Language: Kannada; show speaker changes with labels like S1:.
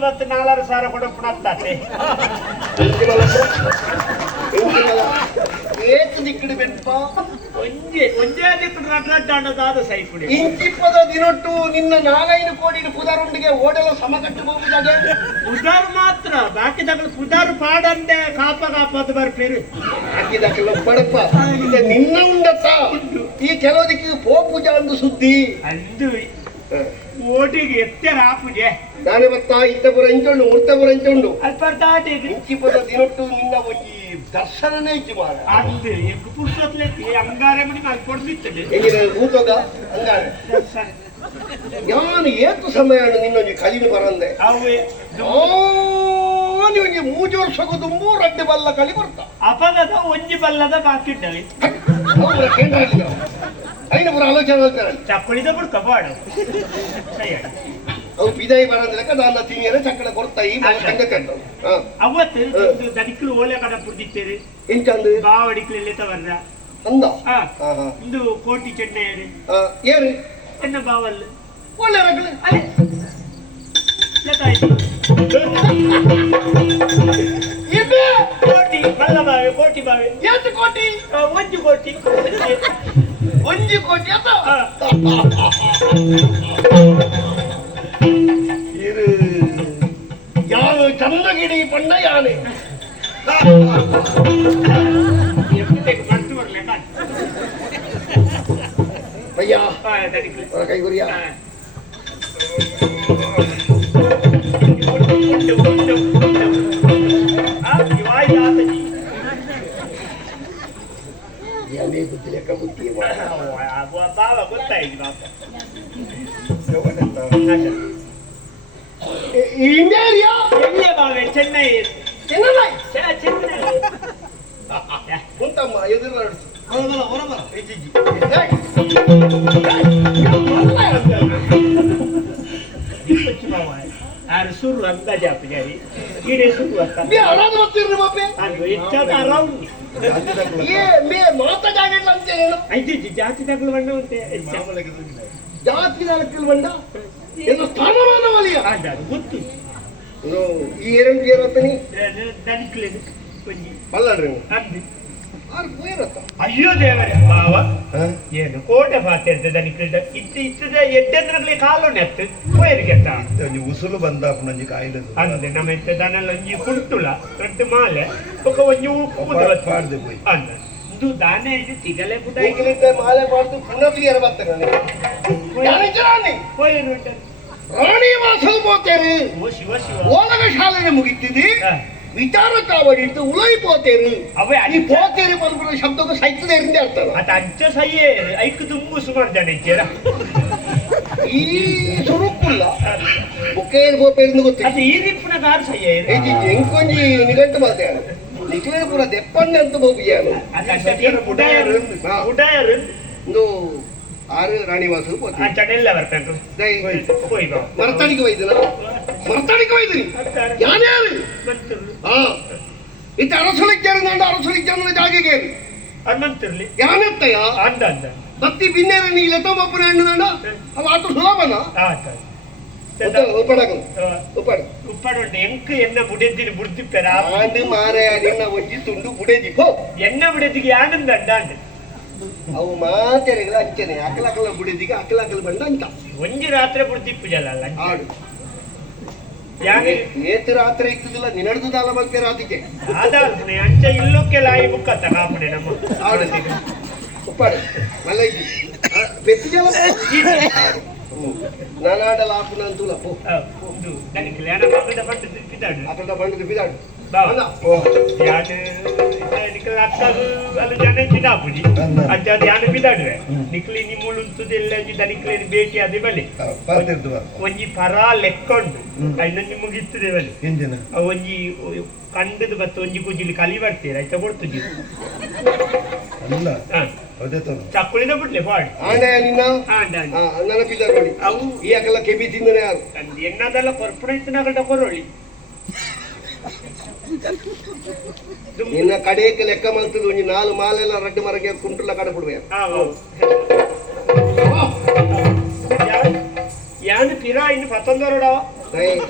S1: ಬತ್ತು ನಾಲ್ಕು ಸಾವಿರ ಕೊಡಪ್ಪಣತ್ತೆ
S2: ಏತು ದಿಕ್ಕಡು ಬೆಟ್ಪ
S1: ಒಂಜೆ ಒಂಜೇ ದಿಕ್ಕು ರಡ್ಡಾಡದಾದ ಸೈಕುಡಿ
S2: ಇಂಚಿಪ್ಪದ ದಿನೊಟ್ಟು ನಿನ್ನ ನಾಲ್ಕೈದು ಕೋಟಿ ಪುದರೊಂದಿಗೆ ಓಡಲು ಸಮಕಟ್ಟು ಹೋಗುದಾಗೆ
S1: ಪುದಾರ್ ಮಾತ್ರ ಬಾಕಿ ತಗಳು ಪುದಾರ್ ಪಾಡಂದೆ ಕಾಪ ಕಾಪದ ಬರ್ಪೇರು
S2: ಬಾಕಿ ಪಡಪ ಇದು ನಿನ್ನ ಉಂಡತ್ತ. ಈ ಪೋ ಪೂಜಾ ಒಂದು ಸುದ್ದಿ.
S1: ಅಂದು ಓಟಿಗೆ ಎತ್ತರ ಆಪುಜೆ
S2: ನಾನೇ ಬತ್ತ ಇತ್ತಪುರ ಇಂಚುಂಡು ಮುರ್ತಪುರ ಇಂಚುಂಡು.
S1: ಅಲ್ಪರ್ದಾಟಿ
S2: ಇಂಚಿಪ್ಪದ ದಿನೊಟ್ಟು ನಿನ್ನ ಒಂಜಿ ದರ್ಶನನೇ ಇಚ್ಚಿ ಮಾಡ
S1: ಅಲ್ಲಿ ಎಗ್ ಪುರುಷತ್ಲೆ ಅಂಗಾರೆ ಮಣಿ ಮಾಡಿ ಕೊಡ್ದಿತ್ತದೆ
S2: ಹೆಂಗಿದೆ ಭೂತೋಗ ಅಂಗಾರೆ. ನಾನು ಏತು ಸಮಯ ನಿನ್ನೊಂಜಿ ಕಲಿದು ಬರಂದೆ?
S1: ಅವೇ
S2: ಒಂಜಿ ಮೂಜು ವರ್ಷಕ್ಕೂ ತುಂಬು ರಡ್ಡು ಬಲ್ಲ ಕಲಿ ಬರ್ತಾ?
S1: ಅಪಗದ ಒಂಜಿ ಬಲ್ಲದ ಬಾಕಿಟ್ಟವೆ
S2: ಐನ ಪುರ ಆಲೋಚನೆ ಮಾಡ್ತಾರೆ
S1: ಚಕ್ಕುಳಿದ ಬಿಡ್ಕ ಬಾಡು ಸರಿ
S2: ಅವು ಬಿದಾಯಿ ಬರಂದ್ರಕ ನನ್ನ ತಿಂಗಿರ ಚಕ್ಕಡ ಕೊಡ್ತಾ ಈ ಮಗ ಸಂಗತಿ ಅಂತ ಹಾ
S1: ಅವತ್ತು ದನಿಕ್ಕಲು ಓಲೆ ಕಡ ಪುಡ್ದಿತ್ತೇರಿ
S2: ಎಂಚಂದು
S1: ಬಾವಡಿಕ್ಲೆಲ್ಲ ತವರ್ರ
S2: ಅಂದ
S1: ಹಾ
S2: ಹಾ ಹಾ
S1: ಇಂದು ಕೋಟಿ ಚೆನ್ನೈಯರು
S2: ಹಾ ಏರು
S1: ಎನ್ನ ಬಾವಲ್
S2: ಒಳ್ಳೆ ರಗಳೆ
S1: ಅಲೆ ಲೆಕ್ಕಾಯ್ತು
S2: ಇಬ್ಬೆ
S1: ಕೋಟಿ ಬಲ್ಲ ಬಾವೆ ಕೋಟಿ ಬಾವೆ
S2: ಎಷ್ಟು ಕೋಟಿ
S1: ಆ, ಒಂದು ಕೋಟಿ
S2: ಒಂಜಿ ಕೋಟಿ ಅಂತ
S1: ಹಾ.
S2: ಇರು ಯಾವ ಚಂದಗಿರಿ ಬಣ್ಣ ಯಾನೆ
S1: ಎಪ್ಪತ್ತೆಂಟು ಮರ್ತು ಆ, ಬಾವ ಗೊತ್ತಾಯ್ತು ಬಾಪ
S2: ಇಂಡಿಯಾ
S1: ಎಲ್ಲಿಯ ಬಾವೆ ಚೆನ್ನೈ
S2: ಚೆನ್ನೈ
S1: ಚೆ- ಚೆನ್ನೈ
S2: ಉಂಟಮ್ಮ ಎದುರು ನಡೆಸು
S1: ದಿಪ್ಪಚ್ಚಿ ಬಾವ ಆರು ಸುರು ಅಂತ ಜಾಪಜಾರಿ ಈಡೆ ಸುರು ಅಂತ ಅದು ಐದು ಜಾತಿ ತಗೊಳ್ಳು ಬಣ್ಣ ಉಂಟೆ
S2: ಜಾತಿ ನಾಲ್ಕಲ್ ಬಂಡ ಏನು ಸ್ಥಾನಮಾನ ವಲಯ
S1: ಗೊತ್ತು
S2: ಈ ಎರಡು ಏರತ್ತನಿ
S1: ದನಿಕ್ಲೇನು ಕೊಂಜಿ
S2: ಬಲ್ಲಡ್ರಿ
S1: ಅದು
S2: ಆರು ಪೋಯರತ್ತ
S1: ಅಯ್ಯೋ ದೇವರೇ ಬಾವ ಏನು ಕೋಟೆ ಪಾತಿರ್ತೆ ದನಿಕ್ಲಿಡ ಇತ್ತು ಇತ್ತದ ಎಡ್ಡೆದ್ರಲ್ಲಿ ಕಾಲು ನೆತ್ತು ಅಂತ.
S3: ಒಂಜಿ ಉಸುಲು ಬಂದ ಒಂಜಿ ಕಾಯಿಲೆ.
S1: ಅಂದ್ರೆ ನಮ್ಮ ಇತ್ತ ದನೆಲ್ಲ ಒಂಜಿ ಮಾಲೆ ఒక ಒಂಜಿ ಉಪ್ಪು
S3: ಪಾಡ್ದೆ ಪೋಯಿ.
S1: ಅಂದ ಇದು ದಾನೆ ಇದು ತಿಗಲೆ ಬುಡ
S2: ಮಾಲೆ ಮಾಡ್ದು ಪುನಃ ಏರ ಬರ್ತಾರೆ ರಾಣಿ
S1: ಹೋಯರು
S2: ರಾಣಿ ವಾಸಲ್ ಪೋತೇರು
S1: ಓ ಶಿವ ಶಿವ.
S2: ಓಲಗ ಶಾಲೆಗೆ ಮುಗಿತಿದ್ದಿ ವಿಚಾರ ಕಾವಡಿಟ್ಟು ಉಲೈ ಪೋತೇರು.
S1: ಅವೇ ಅಲ್ಲಿ
S2: ಪೋತೇರು ಬಂದ್ಬಿಡೋ ಶಬ್ದಕ್ಕೆ ಸಹಿತದೆ ಇರಿಂದ ಅದು
S1: ಅದ ಅಂಚ ಸಯ್ಯೆ ಐಕ್ ತುಂಬು ಸುಮಾರು ಜನ. ಇದ್ದೀರ
S2: ಈ ಸ್ವರೂಪುಲ್ಲ ಬುಕ್ಕೇರು ಪೋಪೇರಿಂದ ಗೊತ್ತಿಲ್ಲ.
S1: ಅದು ಈ ದಿಪ್ಪನ ಕಾರ್ ಸಯ್ಯೆ
S2: ಏಜಿ ಎಂಕೊಂಜಿ ನಿಘಂಟು ಮಾತಾಡ ನಿಖಿಲ ಪುರ ದೆಪ್ಪಣ್ಣೆ ಅಂತ ಹೋಗಿಯಾನು
S1: ಉಡಾಯರು
S2: ಆರು ರಾಣಿ ವಾಸಲ್
S1: ಆ
S2: ಪೋತೆ
S1: ಚಡೆಲ್ಲ ಬರ್ತಾನೆ
S2: ದೈ
S1: ಹೋಯ್ ಬಾ.
S2: ಮರತಾಡಿಗೆ ಒಯ್ದನ ಮರತಾಡಿಗೆ ಒಯ್ದಿನಿ ಯಾನ್ಯಾರು ಇತ್ತ ಅರಸಲಿಕ್ಕಾರು ನಂಡು ಅರಸಲಿಕ್ಕಾರ ಜಾಗೆಗೆ
S1: ಮಂತಿರ್ಲಿ
S2: ಯಾನೆತ್ತಯ್ಯ
S1: ಅಂದ ಅಂದ
S2: ಬತ್ತಿ ಬಿನ್ನೇರ ನೀ ಲತಮ್ಮಪ್ಪನ ಹೆಣ್ಣು ನಂಡ? ಅವ ಆತ ಸುಲಭನ?
S1: ಆತ.
S2: ಉಪ್ಪಡಕ ಉಪ್ಪಡ
S1: ಉಪ್ಪಡ ಎಂಕ ಎನ್ನ ಬುಡೆದ್ದಿನ ಬುಡ್ದಿಪ್ಪೆರ?
S2: ಆಂಡು ಮಾರೆ ನಿನ್ನ ಒಂಜಿ ತುಂಡು ಬುಡೆದಿ. ಪೋ
S1: ಎನ್ನ ಬುಡೆದಿಗೆ ಆನಂದ ಅಂಡಾಂಡ್
S2: ಅವು ಮಾತೆರೆಗಳ ಅಂಚನೆ. ಅಕಲಕಲ ಬುಡೇದಿಗೆ ಅಕಲಕಲ ಬಂದ ಅಂತ
S1: ಒಂಜಿ ರಾತ್ರಿ ಬುಡ್ದಿಪ್ಪು ಜಲ ಅಲ್ಲ
S2: ಆಡು ಏತು ರಾತ್ರಿ ಇತ್ತದಿಲ್ಲ ನಿನ್ನಡ್ದು ದಾಲ ಬಗ್ಗೆ ರಾತಿಗೆ
S1: ಆದಾಲ್ಪನೆ ಅಂಚೆ ಇಲ್ಲೋಕ್ಕೆ ಲಾಯಿ ಬುಕ್ಕ ಕಾಪಣೆ ನಮ್ಮ
S2: ಆಡು ಉಪ್ಪಾಡು ಮಲ್ಲ ಇದ್ದಿ ಬೆತ್ತಿ ಜಲ ನಾನಾಡಲ ಆಪುನ ಅಂತೂಲ ಪೋ.
S1: ನನಗೆ ಲೇನ ಮಗದ ಪಂಡ ಬಿದಾಡು
S2: ಅಕಲ್ದ ಬಂಡದ ಬಿದಾಡು
S1: ಅಕ್ಕದು ಅಲ್ಲಿ ಜನ ಚಿದಾಪುಜಿ ಅಂಚ ಧ್ಯಾನ ಯಾನು ಬಿದಾಡುವೆ ನಿಕ್ಲಿ ನಿಮ್ಮ ಉಳುಂತದ ಎಲ್ಲ ದನಿಕ್ಲೇನು ಭೇಟಿ ಅದೇ ಬಲೆ ಒಂಜಿ ಪರ ಲೆಕ್ಕೊಂಡು ಐನೊಂಜಿ ಮುಗಿತ್ತದೆ ಬಲಿ
S3: ಎಂಜಿನ
S1: ಬಲೆ ಒಂಜಿ ಕಂಡದ ಬತ್ತ ಒಂಜಿ ಕುಜಿಲಿ ಕಲಿ ಬರ್ತೀರ ಆಯ್ತಾ ಕೊಡ್ತುಜಿ ಚಕ್ಕುಳಿನ ಬಿಡ್ಲೆ ಪಾಡಿ ಅವು
S2: ಈ ಅಗಲ ಕೆಬಿ ತಿಂದರೆ ಎನ್ನದೆಲ್ಲ
S1: ಅಂದ್ ಎನ್ನದೆಲ್ಲ ಕೊರ್ಪುರ ಇತ್ತಿನಗಲ್ಟ ಕೊರೊಳ್ಳಿ
S2: ನಿನ್ನ ಕಡೆಯಕ್ಕೆ ಲೆಕ್ಕ ಮಲ್ತದ ಒಂಜಿ ನಾಲ್ ಮಾಲೆಲ್ಲ ರಡ್ಡು ಮರಗೆ ಕುಂಟುಲ್ಲ ಕಡೆ
S1: ಬಿಡುವೆ ಯಾನು ಪಿರ ಇನ್ನು ಪತ್ತೊಂದರಡವ
S2: नहीं